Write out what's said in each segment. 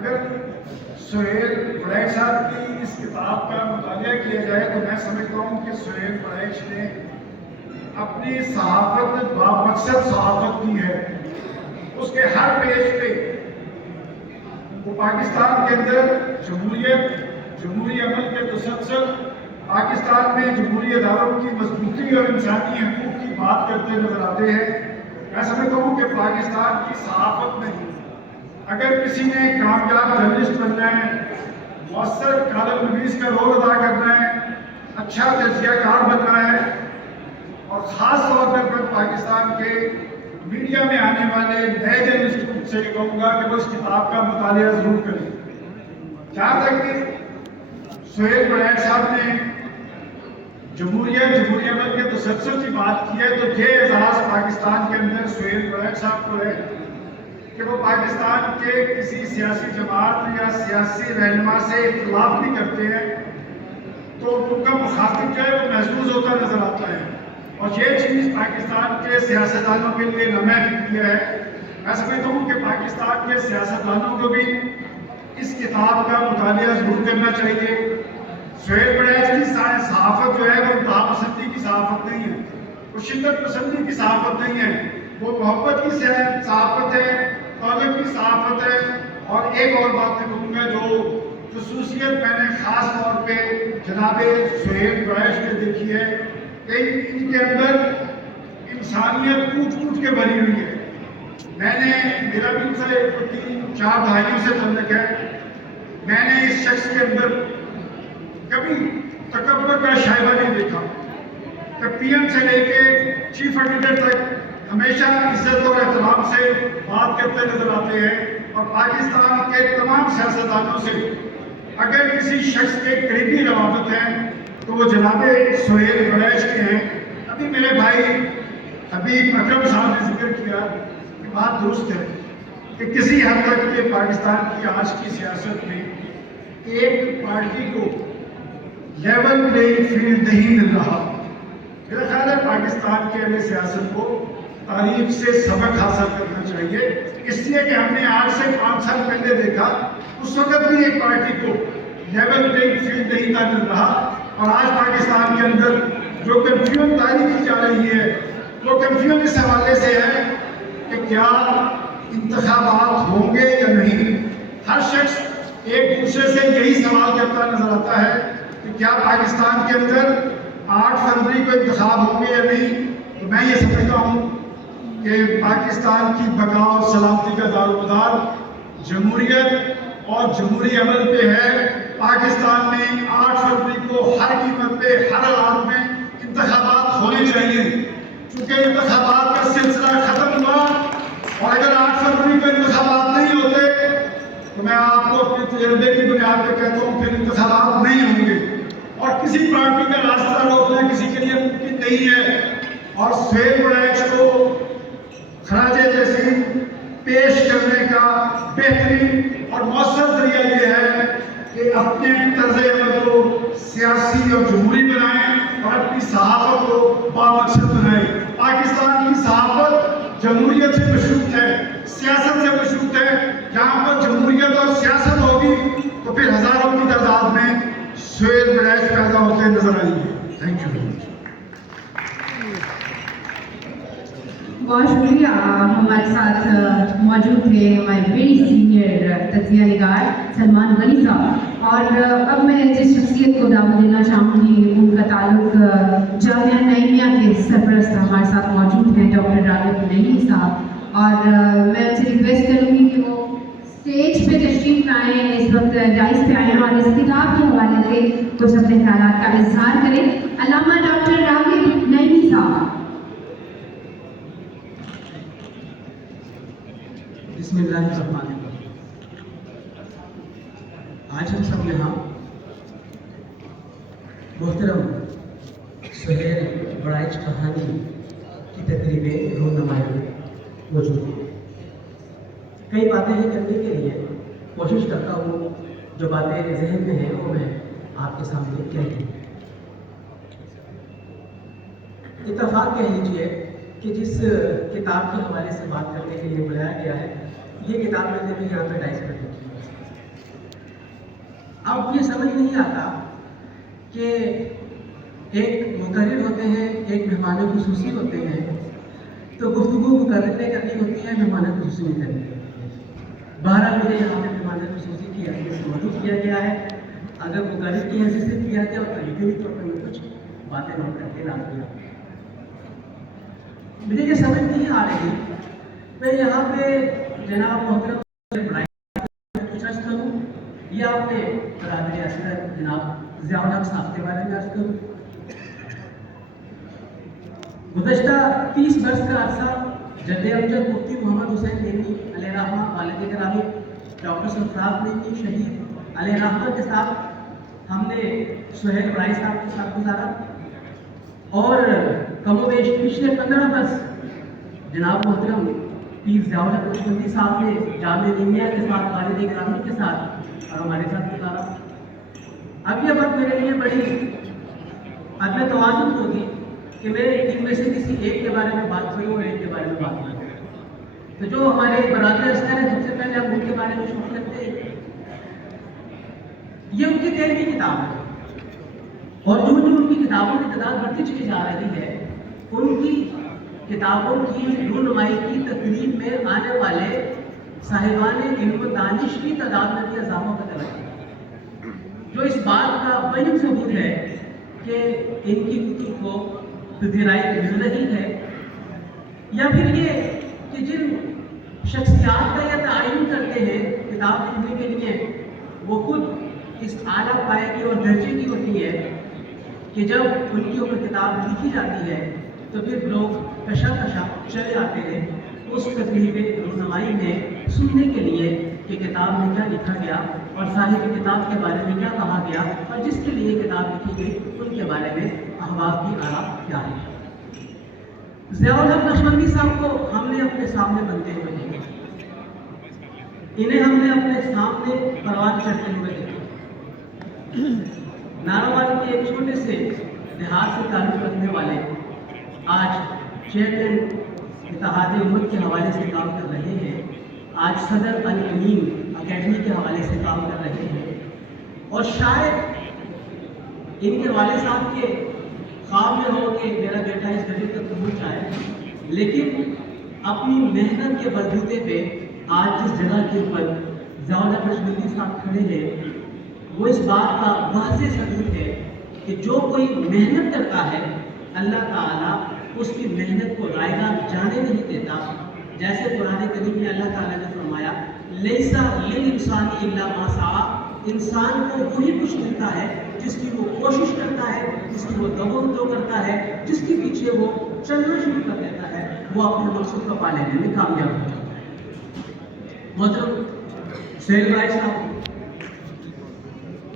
اگر سہیل بڑیچ صاحب کی اس کتاب کا مطالعہ کیا جائے تو میں سمجھتا ہوں کہ سہیل بڑیچ نے اپنی صحافت بامقصد صحافت کی ہے. اس کے ہر پیج پہ وہ پاکستان کے اندر جمہوریت، جمہوری عمل کے تسلسل، پاکستان میں جمہوری اداروں کی مضبوطی اور انسانی حقوق کی بات کرتے نظر آتے ہیں. میں سمجھتا ہوں کہ پاکستان کی صحافت میں اگر کسی نے کامیاب جرنلسٹ بننا ہے، مؤثر کالم نویس کا رول ادا کرنا ہے، اچھا تجزیہ کار بننا ہے، اور خاص طور پر پاکستان کے میڈیا میں آنے والے نئے جرنلسٹ سے کہوں گا کہ وہ اس کتاب کا مطالعہ ضرور کریں. جہاں تک کہ سہیل بڑیچ صاحب نے جمہوریت، جمہوری عمل کے تسلسل کی بات کی ہے تو یہ اعزاز پاکستان کے اندر سہیل بڑیچ صاحب کو ہے کہ وہ پاکستان کے کسی سیاسی جماعت یا سیاسی رہنما سے اختلاف بھی کرتے ہیں تو ان کا مخاطب جو ہے وہ محسوس ہوتا نظر آتا ہے. اور یہ چیز پاکستان کے سیاستدانوں کے لیے لمحہ فکریہ ہے. میں سمجھتا ہوں کہ پاکستان کے سیاستدانوں کو بھی اس کتاب کا مطالعہ ضرور کرنا چاہیے. سہیل بڑیچ کی صحافت جو ہے وہ انتہا پسندی کی صحافت نہیں ہے، وہ شدت پسندی کی صحافت نہیں ہے، وہ محبت کی صحافت ہے، تعلق کی صحافت ہے. اور ایک اور بات میں کہوں گا جو خصوصیت میں نے خاص طور پہ جناب سہیل بڑیچ نے دیکھی ہے کہ ان کے اندر انسانیت کوٹ کوٹ کے بھری ہوئی ہے. میں نے میرا بھی ان سے 3-4 دہائیوں سے تعلق ہے. میں نے اس شخص کے اندر کبھی تکبر کا شائبہ نہیں دیکھا کہ پی ایم سے لے کے چیف ایڈیٹر تک ہمیشہ عزت اور احترام سے بات کرتے نظر آتے ہیں. اور پاکستان کے تمام سیاستدانوں سے اگر کسی شخص کے قریبی روابط ہیں تو وہ جناب سہیل بڑیچ کے ہیں. ابھی میرے بھائی حبیب اکرم صاحب نے ذکر کیا کہ بات درست ہے کہ کسی حد تک یہ پاکستان کی آج کی سیاست میں ایک پارٹی کو لیول پلینگ فیلڈ نہیں مل رہا. میرا خیال ہے پاکستان کے اہل سیاست کو تاریخ سے سبق حاصل کرنا چاہیے، اس لیے کہ ہم نے آج سے 5 سال پہلے دیکھا اس وقت بھی ایک پارٹی کو لیول پلینگ فیلڈ نہیں تھا مل رہا. اور آج پاکستان کے اندر جو کنفیوژن تاریخ کی جا رہی ہے وہ کنفیوژن اس حوالے سے ہے کہ کیا انتخابات ہوں گے یا نہیں. ہر شخص ایک دوسرے سے یہی سوال کرتا نظر آتا ہے کہ کیا پاکستان کے اندر 8 فروری کو انتخاب ہوں گے یا نہیں. تو میں یہ سمجھتا ہوں کہ پاکستان کی بقا اور سلامتی کا دار و مدار جمہوریت اور جمہوری عمل پہ ہے. پاکستان میں 8 فروری کو ہر قیمت پہ ہر حالات میں انتخابات ہونے چاہیے. چونکہ انتخابات کا سلسلہ ختم ہوا اور اگر 8 فروری کو انتخابات نہیں ہوتے تو میں آپ کو اپنے تجربے کی بنیاد پہ کہتا ہوں پھر انتخابات نہیں ہوں گے اور کسی پارٹی کا راستہ روکنا کسی کے لیے ممکن نہیں ہے. اور سہیل بڑیچ کو خراج تحسین پیش کرنے کا بہترین اور مؤثر ذریعہ یہ ہے کہ اپنے طرز عمل کو سیاسی اور جمہوری بنائیں اور اپنی صحافت کو بامقصد بنائیں. پاکستان کی صحافت جمہوریت سے مشروط ہے، سیاست سے مشروط ہے. جہاں پر جمہوریت اور سیاست ہوگی تو پھر ہزاروں کی تعداد میں سہیل بڑیچ پیدا ہوتے نظر آئیں گے. Thank you. بہت شکریہ. ہمارے ساتھ موجود تھے ہمارے ویری سینئر تجزیہ نگار سلمان غنی صاحب. اور اب میں جس شخصیت کو دعوت دینا چاہوں گی ان کا تعلق جامعہ نعیمیہ کے سرپرست ہمارے ساتھ موجود ہیں ڈاکٹر راغب نعیمی صاحب. اور میں ان سے ریکویسٹ کروں گی کہ وہ اسٹیج پہ تشریف لائیں، اس وقت ڈائس پہ آئیں اور اس کتاب کے حوالے سے کچھ اپنے خیالات کا اظہار کریں. علامہ ڈاکٹر راغب نعیمی صاحب. بسم اللہ الرحمن الرحیم. آج ہم سب یہاں محترم سہیل بڑیچ کہانی کی تقریب رونمائی موجود ہیں. کئی باتیں ہیں کرنے کے لیے کوشش کرتا ہوں جو باتیں ذہن میں ہیں وہ میں آپ کے سامنے کہہ دوں. اتفاق کہہ لیجیے کہ جس کتاب کے حوالے سے بات کرنے کے لیے بلایا گیا ہے یہ کتاب میں نے بھی یہاں پہ ڈائس کر دی. اب یہ سمجھ نہیں آتا کہ ایک مقرر ہوتے ہیں، ایک مہمان خصوصی ہوتے ہیں، تو گفتگو مقرر نے کرنی ہوتی ہے، مہمان خصوصی نہیں کرنی ہوتی ہے۔ بہرحال مجھے یہاں پہ مہمان خصوصی کی حیثیت سے موجود کیا گیا ہے۔ اگر مقرر کی حیثیت سے کیا گیا اور طریقے طور پر میں کچھ باتیں نوٹ کر کے لا دیا، مجھے یہ سمجھ نہیں آ رہی میں یہاں پہ جناب محترم کچھ عرض کروں یا اپنے برادری اصغر جناب ضیاء الحق صاحب کے بارے میں عرض کروں۔ گزشتہ 30 برس کا عرصہ جد امجد مفتی محمد حسین نعیمی علیہ رحمہ والد گرامی ڈاکٹر سرفراز نعیمی شہید علیہ رحمہ کے ساتھ ہم نے سہیل بڑائی صاحب کے ساتھ گزارا، اور کم و بیش پچھلے 15 برس جناب محترم پیر ضیاء الحق نقشبندی صاحب نے جامعہ نعیمیہ کے ساتھ والد گرامی کے ساتھ اور ہمارے ساتھ گزارا۔ اب یہ بات میرے لیے بڑی عدم توازن ہوگی کہ میں ان میں سے کسی ایک کے بارے میں بات کروں اور ایک کے بارے میں بات کروں، تو جو ہمارے برادر اصغر ہیں سب سے پہلے ہم ان کے بارے میں شروع کرتے ہیں۔ یہ ان کی 13ویں کتاب ہے، اور جو ان کی کتابوں کی تعداد بڑھتی چلی جا رہی ہے، ان کی کتابوں کی رونمائی کی تقریب میں آنے والے صاحبان علم و دانش کی تعداد میں بھی اضافہ ہوتا چلا ہے، جو اس بات کا بہن ثبوت ہے کہ ان کی کتب کو پذیرائی مل رہی ہے، یا پھر یہ کہ جن شخصیات کا یہ تعین کرتے ہیں کتاب لکھنے کے لیے، وہ خود اس اعلیٰ پائے کی اور درجے کی ہوتی ہے کہ جب ان کے اوپر کتاب لکھی جاتی ہے تو پھر لوگ کشا چلے آتے ہیں اس تقریب رونمائی میں سننے کے لیے کہ کتاب میں کیا لکھا گیا اور صاحب کتاب کے بارے میں کیا کہا گیا، اور جس کے لیے کتاب لکھی گئی ان کے بارے میں احباب کی آراء کیا ہے۔ ضیاء الحق نقشبندی صاحب کو ہم نے اپنے سامنے بنتے ہوئے دیکھا، انہیں ہم نے اپنے سامنے پروان چڑھتے ہوئے دیکھا۔ ناروال کے ایک چھوٹے سے دیہات سے تعلق رکھنے والے آج چیئرمین اتحاد امت کے حوالے سے کام کر رہے ہیں، آج صدر الامین اکیڈمی کے حوالے سے کام کر رہے ہیں، اور شاید ان کے والد صاحب کے خواب میں ہو کہ میرا بیٹا اس درجے تک پہنچ جائے، لیکن اپنی محنت کے بلبوتے پہ آج جس جگہ کے اوپر ضیاء الحق نقشبندی صاحب کھڑے ہیں، وہ اس بات کا واضح ثبوت ہے کہ جو کوئی محنت کرتا ہے اللہ تعالیٰ اس کی محنت کو رائگاں جانے نہیں دیتا۔ جیسے قرآن کریم میں اللہ تعالیٰ نے فرمایا لیسا للانسان الا ما سعی، انسان کو وہی کچھ ملتا ہے جس کی وہ کوشش کرتا ہے، جس کی وہ دو کرتا ہے، جس کے پیچھے وہ چلنا شروع کر دیتا ہے، وہ اپنے مقصد کو پا لینے میں کامیاب ہوتا ہے۔ محترم سہیل بھائی صاحب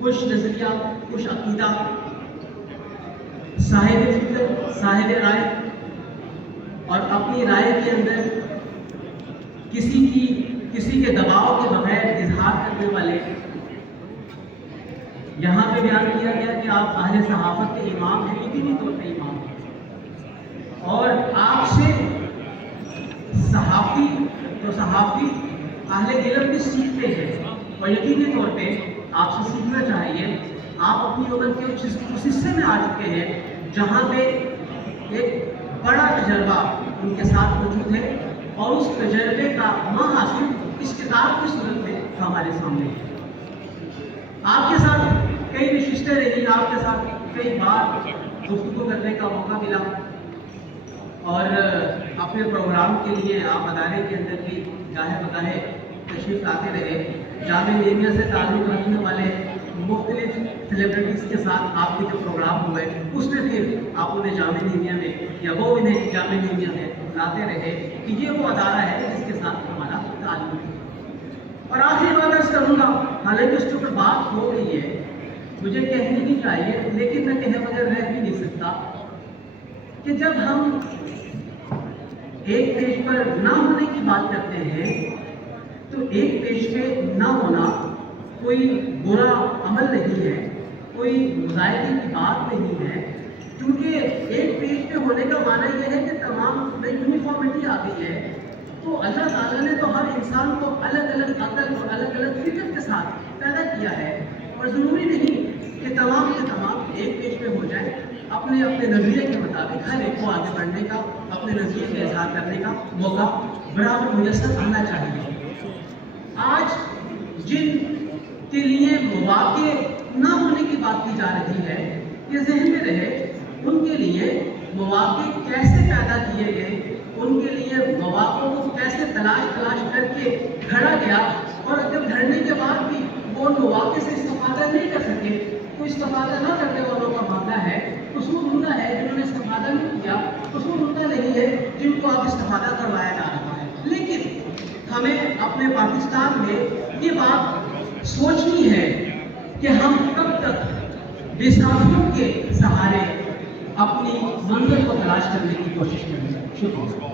کچھ نظریہ، کچھ عقیدہ، صاحب فکر، صاحب رائے، اور اپنی رائے کے اندر کسی کے دباؤ کے بغیر اظہار کرنے والے، یہاں پہ بیان کیا گیا کہ آپ اہل صحافت کے امام ہیں، یقینی طور پہ امام ہیں، اور آپ سے صحافی اہل علم بھی سیکھتے ہیں، اور یقینی طور پہ آپ سے سیکھنا چاہیے۔ آپ اپنی عمر کے اس حصے میں آ چکے ہیں جہاں پہ ایک بڑا تجربہ ان کے ساتھ موجود ہے، اور اس تجربے کا حاصل اس کتاب کی صورت میں ہمارے سامنے ہے۔ آپ کے ساتھ کئی نشستیں رہی، آپ کے ساتھ کئی بار گفتگو کرنے کا موقع ملا، اور اپنے پروگرام کے لیے آپ ادارے کے اندر بھی گاہے بگاہے تشریف لاتے رہے۔ جامعہ نعیمیہ سے تعلق رکھنے والے مختلف سیلیبریٹیز کے ساتھ آپ کے جو پروگرام ہوئے اس میں پھر آپ انہیں جامعہ نعیمیہ میں یا وہ انہیں جامعہ نعیمیہ میں لاتے رہے کہ یہ وہ ادارہ ہے جس کے ساتھ ہمارا تعلق ہے۔ اور آخری بات عرض کروں گا، حالانکہ اس کے اوپر بات ہو گئی ہے، مجھے کہنی نہیں چاہیے لیکن میں کہے بغیر رہ بھی نہیں سکتا کہ جب ہم ایک پیج پر نہ ہونے کی بات کرتے ہیں تو ایک پیج پہ نہ ہونا کوئی برا عمل نہیں ہے، کوئی مظاہرے کی بات نہیں ہے، کیونکہ ایک پیج پہ ہونے کا معنی یہ ہے کہ تمام میں یونیفارمٹی آ گئی ہے۔ تو اللہ تعالیٰ نے تو ہر انسان کو الگ الگ عقل اور الگ الگ فکر کے ساتھ پیدا کیا ہے، اور ضروری نہیں کہ تمام کے تمام ایک پیج پہ ہو جائیں. اپنے اپنے نظریے کے مطابق ہر ایک کو آگے بڑھنے کا، اپنے نظریے کا اظہار کرنے کا موقع برابر میسر آنا چاہیے. آج جن کے لیے مواقع نہ ہونے کی بات کی جا رہی ہے، یہ ذہن میں رہے ان کے لیے مواقع کیسے پیدا کیے گئے، ان کے لیے مواقع کو کیسے تلاش کر کے گھڑا گیا، اور جب گھڑنے کے بعد بھی وہ ان مواقع سے استفادہ نہیں کر سکے. تو استفادہ نہ کرنے والوں کا معاملہ ہے. قصور ان کا ہے جنہوں نے استفادہ نہیں کیا، قصور ان کا نہیں ہے جن کو اب استفادہ کروایا جا رہا ہے. لیکن ہمیں اپنے پاکستان میں یہ بات سوچنی ہے کہ ہم کب تک بیساکھیوں کے سہارے اپنی منزل کو تلاش کرنے کی کوشش کریں گے. شکریہ.